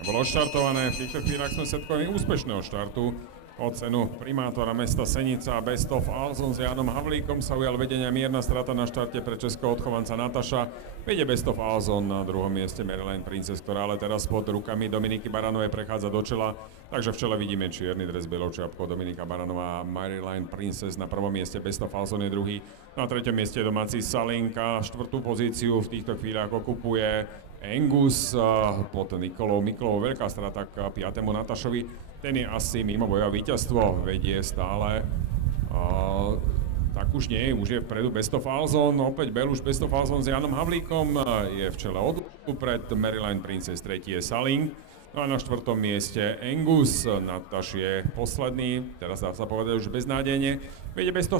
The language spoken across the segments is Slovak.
Bolo odštartované, v týchto chvíľach sme svedkami úspešného štartu. O cenu primátora mesta Senica Best of Alzon s Jánom Havlíkom sa ujal vedenia, mierna strata na štarte pre českého odchovanca Nataša. Vedie Best of Alzon na druhom mieste Maryline Princess, ktorá ale teraz pod rukami Dominiky Baranovej prechádza do čela. Takže v čele vidíme čierny dres s bielou čiapkou Dominika Baranová, Maryline Princess na prvom mieste, Best of Alzon je druhý. Na treťom mieste domáci Salinka, štvrtú pozíciu v týchto chvíľach okupuje Angus pod Nikolou. Mikolou veľká strata k 5. Natašovi. Ten je asi mimo boja, víťazstvo vedie stále. Tak už nie, už je vpredu Best of Alzon, opäť Beluš Best of Alzon s Janom Havlíkom. Je v čele pred Maryline Princess, tretí je Salink. No a na štvrtom mieste Angus, Nataš je posledný, teraz dá sa povedať už beznádejne. Vedie Best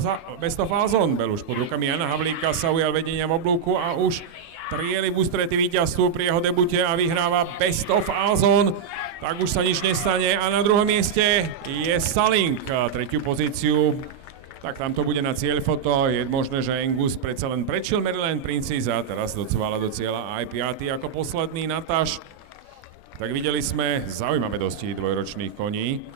of Alzon, Beluš pod rukami Jana Havlíka sa ujal vedenia v oblúku a už trieli v ústrety víťazstvu pri jeho debute a vyhráva Best of Alzon. Tak už sa nič nestane a na druhom mieste je Salink, tretiu pozíciu. Tak tam to bude na cieľfoto, je možné, že Angus predsa len prečil Maryline Princess a teraz docvála do cieľa aj 5. ako posledný Nataš. Tak videli sme zaujímavé dostihy dvojročných koní.